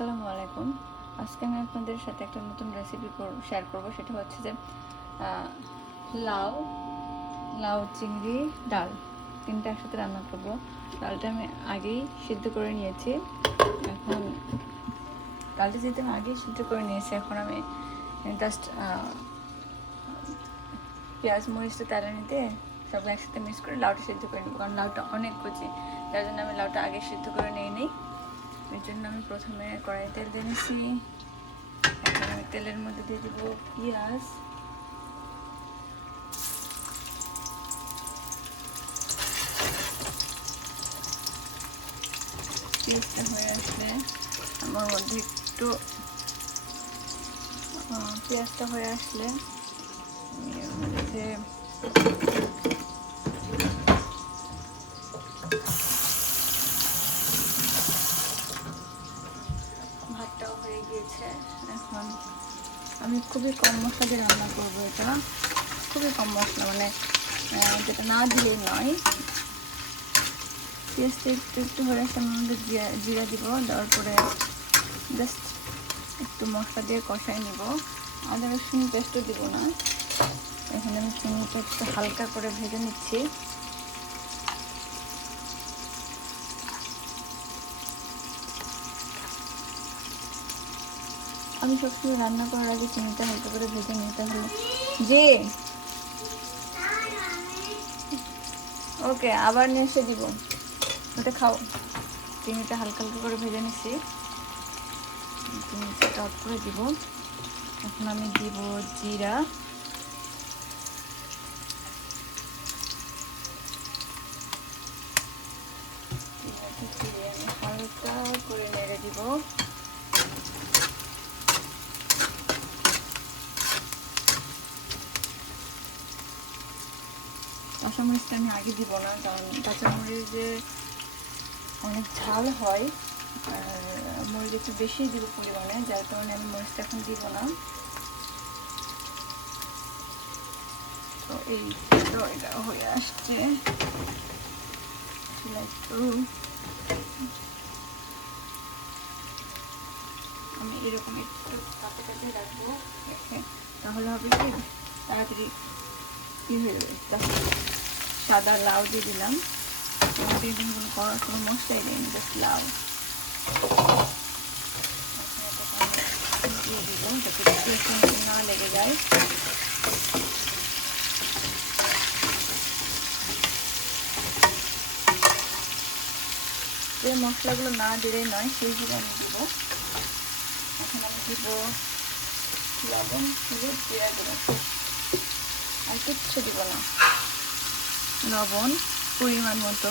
আসসালামু আলাইকুম। আজকে আমি আপনাদের সাথে একটা নতুন রেসিপি শেয়ার করব। সেটা হচ্ছে যে লাউ লাউ চিংড়ি ডাল তিনটা একসাথে রান্না করব। ডালটা আমি আগেই সিদ্ধ করে নিয়েছি। এখন ডালটা যেহেতু আমি আগেই সিদ্ধ করে নিয়েছি, এখন আমি জাস্ট পেঁয়াজ মরিচটা তেলে নিতে সব একসাথে মিক্স করে লাউটা সিদ্ধ করে নেবো, কারণ লাউটা অনেক কচি, যার জন্য আমি লাউটা আগে সিদ্ধ করে নিই। এর জন্য আমি প্রথমে কড়াই তেল দিয়ে নিচ্ছি। আমি তেলের মধ্যে দিয়ে দিব পেঁয়াজ, পেঁয়াজটা হয়ে আসলে আমার মধ্যে একটু পেঁয়াজটা হয়ে আসলে আমি এর মধ্যে ভাতটাও হয়ে গিয়েছে। এখন আমি খুবই কম মশলা দিয়ে রান্না করবো। এটা খুবই কম মশলা, মানে যেটা না দিলে নয়। পেঁয়াজটা একটু একটু হয়ে আসলে আমি মধ্যে জিরা দিব, দেওয়ার পরে জাস্ট একটু মশলা দিয়ে কষাই নিব। আদা রসুন পেস্টও দিব না। এখানে আমি চিনিটা একটু হালকা করে ভেজে নিচ্ছি। আমি সবসময় রান্না করার আগে চিনিটা হালকা করে ভেজে নিতে হলে যে ওকে আবার নিয়ে এসে দিব, ওটা খাও। চিনিটা হালকা হালকা করে ভেজে নিচ্ছি, চিনিটা অফ করে দিব। এখন আমি দিব জিরা, আমি হালকা করে নেড়ে দিব। কাঁচামরিচটা আমি আগে দিব না, কারণ কাঁচামরিচ যে অনেক ঝাল হয়, আর মরিচ একটু বেশি দিব পরিমাণে, যার কারণে আমি মরিচটা এখন দিব না। তো এই তরকারিটা হয়ে আসছে, একটু আমি এরকম একটু কাছে কাছে রাখবো, তাহলে হবে কি তাড়াতাড়ি কি হয়ে যাবে। সাদা লাউ দিয়ে দিলাম, কোনো করার কোনো মশলাই দিইনি, জাস্ট লাউ দিয়ে দিব যাতে না লেগে যায়। যে মশলাগুলো না দিলেই নয়, সেইগুলো আমি দিব। এখন আমি দিব লবণ, হলুদ, জিরা গুঁড়ো, আর কিচ্ছু দিব না। লবণ পরিমাণ মতো,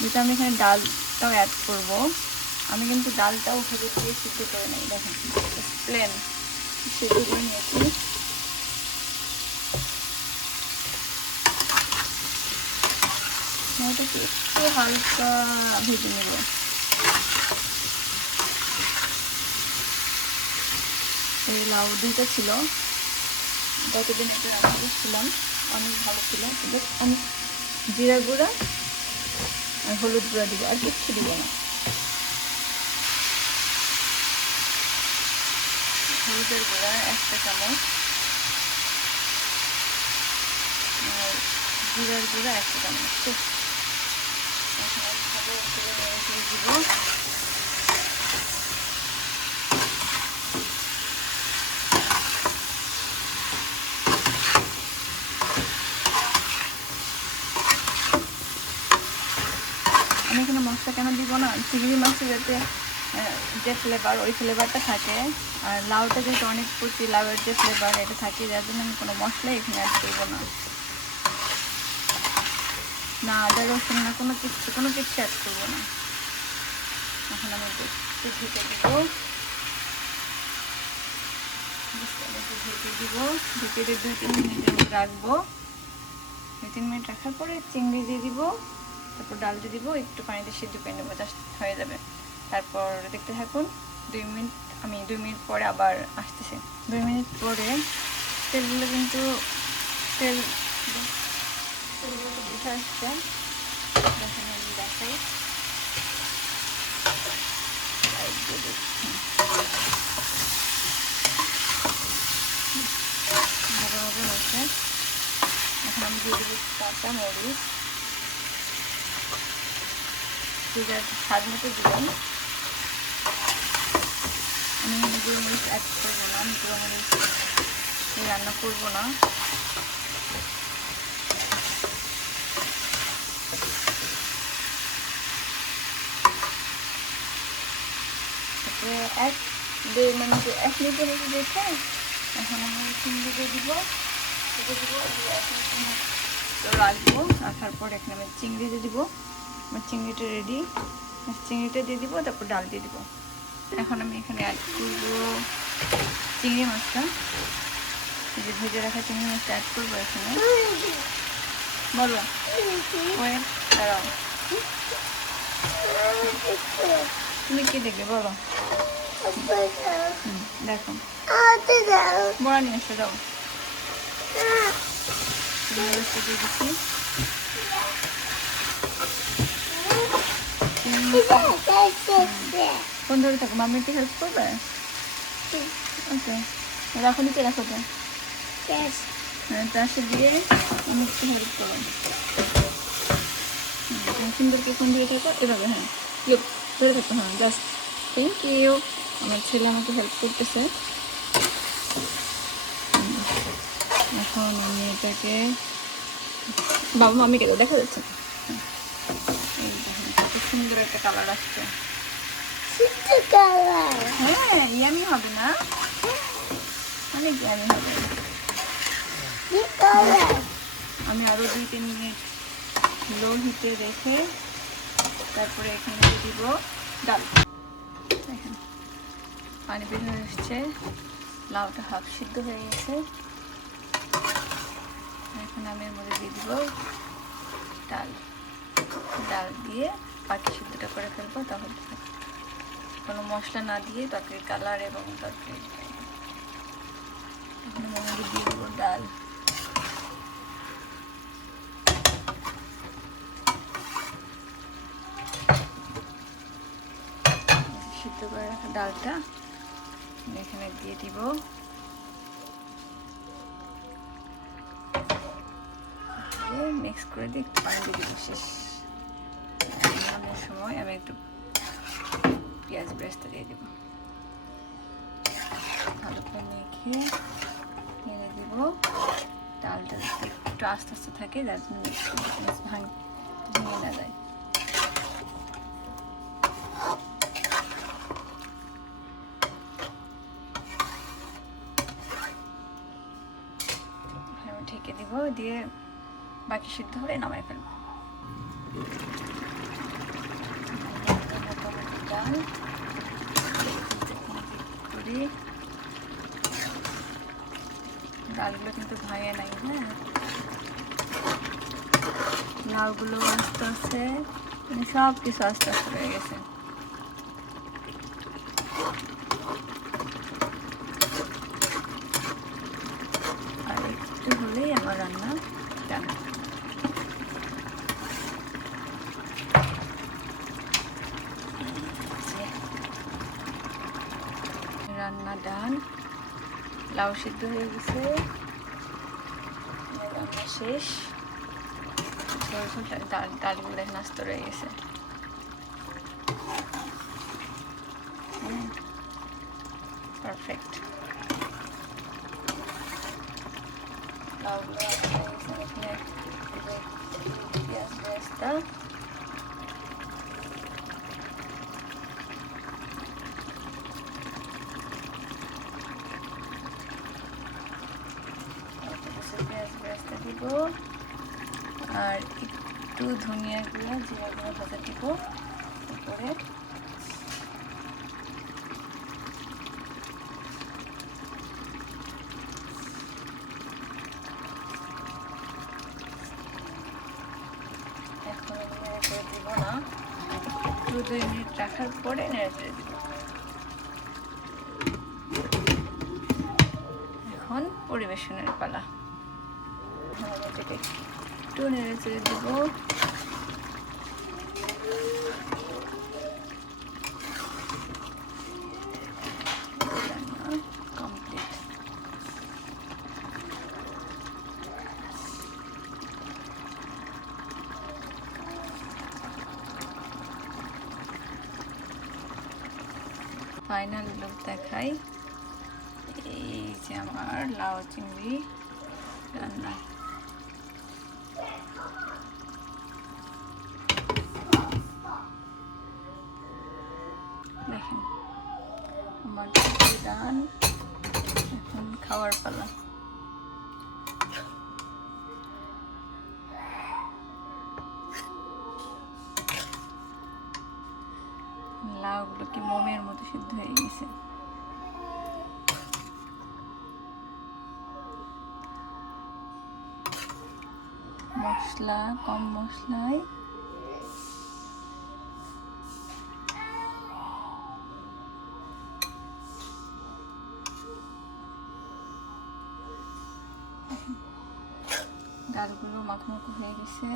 যেটা আমি এখানে ডালটাও অ্যাড করব। আমি কিন্তু ডালটাও ভেজে দিয়ে সিদ্ধ করে নিই, দেখেন প্লেন সিদ্ধ করে নিয়েছি। এটাকে একটু হালকা ভেজে নেব। এই লাউ দুইটা ছিল, গতদিন একটু রান্না করছিলাম, অনেক ভালো ছিল। আমি জিরা গুঁড়া আর হলুদ গুঁড়া দিব, আর কিচ্ছু দিব না। হলুদের গুঁড়া 1 চামচ, আর জিরার গুঁড়া 1 চামচ। এখন আমি ভালো করে নেড়ে দিব। আমি এখানে মশলা কেন দিব না, চিংড়ি মাছে যাতে যে ফ্লেভার, ওই ফ্লেভারটা থাকে, আর লাউটা যেহেতু অনেক কচি, লাউয়ের যে ফ্লেভার এটা থাকে, যার জন্য আমি কোনো মশলাই এখানে অ্যাড করবো না। না আদা রসুন না কোনো কিচ্ছু অ্যাড করবো না। এখন আমি একটু ঢেকে দেবো, ঢেকে দিব, ঢেকে দিয়ে 2-3 মিনিটের মতো রাখবো। 2-3 মিনিট রাখার পরে চিংড়ি দিয়ে দিব, তারপর ডাল দিয়ে দিব, একটু পানিতে সিদ্ধ করে নেবো, জাস্ট হয়ে যাবে। তারপর দেখতে থাকুন 2 মিনিট। আমি 2 মিনিট পরে আবার আসতেছি। 2 মিনিট পরে তেলগুলো কিন্তু তেলগুলো উঠে আসছে, দেখেন আমি দেখাই। এখন আমি দিয়ে দেবো কাঁচা মরিচ, স্বাদ মতো দিলাম। আমি গুঁড়ো মরিচ অ্যাড করবো না, আমি গুঁড়ো মরিচ রান্না করবো না। মানে 1 মিনিটের মতো দেখে এখন আমি চিংড়ি দিয়ে দিব, রাখবো। রাখার পর এখানে আমি চিংড়ি দিয়ে দিব। আমার চিংড়িটা রেডি, চিংড়িটা দিয়ে দিব, তারপর ডাল দিয়ে দিব। এখন আমি এখানে অ্যাড করবো চিংড়ি মাছটা, এই যে ভেজে রাখা চিংড়ি মাছটা অ্যাড করবো এখানে। বলো দাঁড়াও, তুমি কি দেখবে বলো? দেখো বড়া নিয়ে এসে যাও। চিংড়ি মাছটা দিয়ে দিচ্ছি। ফোন ধরে থাকো, মাম্মি একটু হেল্প করবে? ওকে, রাখো, নিচে রাখো তো। হ্যাঁ, পাশে দিয়ে আমি একটু হেল্প করো। সুন্দরকে ফোন ধরে থাকো এভাবে। হ্যাঁ, ধরে থাকো। হ্যাঁ, জাস্ট থ্যাংক ইউ। আমার ছেলে আমাকে হেল্প করতেছে। এখন আমি এটাকে বাবা মাম্মিকে তো দেখা যাচ্ছে। কত সুন্দর একটা কালার আসছে। হ্যাঁ, ইয়ামি হবে না? অনেক ইয়ামি হবে। আমি আরো 2-3 মিনিট লো হিটে রেখে তারপরে এখানে দিয়ে দিব ডাল। দেখেন পানি বের হয়ে এসছে, লাউটা হাফ সিদ্ধ হয়ে গেছে। এখন আমি এর মধ্যে দিয়ে দিব ডাল। ডাল দিয়ে বাকি সিদ্ধটা করে ফেলবো। তাহলে কোনো মশলা না দিয়ে তরকারির কালার এবং তরকারি দিয়ে দেবো ডাল। সিদ্ধ করে রাখা ডালটা এখানে দিয়ে দিব। মিক্স করে দিয়ে একটু পানি দিয়ে দিব। শেষ নামানোর সময় আমি একটু পেঁয়াজ বেরেস্তা দিয়ে দিব। ভালো করে মেখে নেড়ে দিব। ডালটা একটু আস্তে আস্তে থাকে, যার জন্য ভেঙে না যায়। আমি ঢেকে দিব, দিয়ে বাকি সিদ্ধ হলে নামাই ফেলবো। ডাল করি, ডালগুলো কিন্তু ভাঙে নাই। হ্যাঁ, লাউগুলো আস্তে আস্তে মানে সব কিছু আস্তে আস্তে হয়ে গেছে। আর একটু হলেই আমার রান্না ডান। রান্না ডান, লাউ সিদ্ধ হয়ে গেছে, রান্না শেষ। ডালগুলো দেখেন আস্ত রয়ে গেছে। পারফেক্ট। লাউগুলো এখানে পেঁয়াজ বেরেস্তা, পেঁয়াজ বেরেস্তা দিব আর একটু ধনিয়া গুঁড়া, জিরা গুঁড়া ভাজা দিব উপরে। এখন আমি নেড়ে চেড়ে দিব না, একটু 2 মিনিট রাখার পরে নেড়ে চেড়ে দিব। এখন পরিবেশনের পালা। এটাকে একটু নেড়ে চেড়ে দিব। কমপ্লিট। ফাইনাল লুক দেখাই। এই যে আমার লাউ চিংড়ি রান্না। দেখেন আমার ডান, এখন খাওয়ার পালা। লাউগুলো কি মোমের মতো সিদ্ধ হয়ে গেছে। মশলা কম মশলায় ডালগুলো মাখামাখো হয়ে গেছে।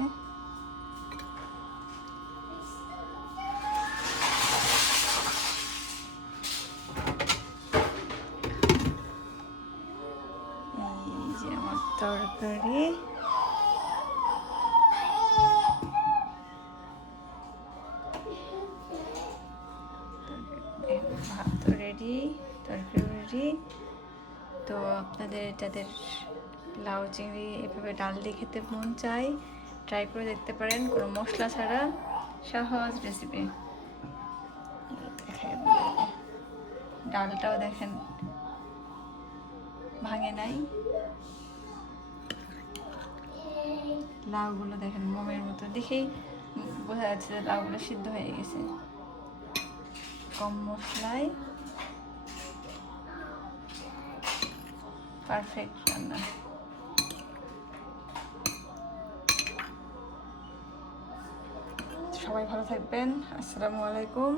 এই যে আমার তরকারি, ভাত রেডি, তরকারি রেডি। তো আপনাদের যাদের লাউ চিংড়ি এভাবে ডাল দিয়ে খেতে মন চাই, ট্রাই করে দেখতে পারেন, কোনো মশলা ছাড়া সহজ রেসিপি। ডালটাও দেখেন ভাঙে নাই, লাউগুলো দেখেন মোমের মতো, দেখেই বোঝা যাচ্ছে যে লাউগুলো সিদ্ধ হয়ে গেছে। কম মশলায় পারফেক্ট রান্না। সবাই ভালো থাকবেন। আসসালামু আলাইকুম।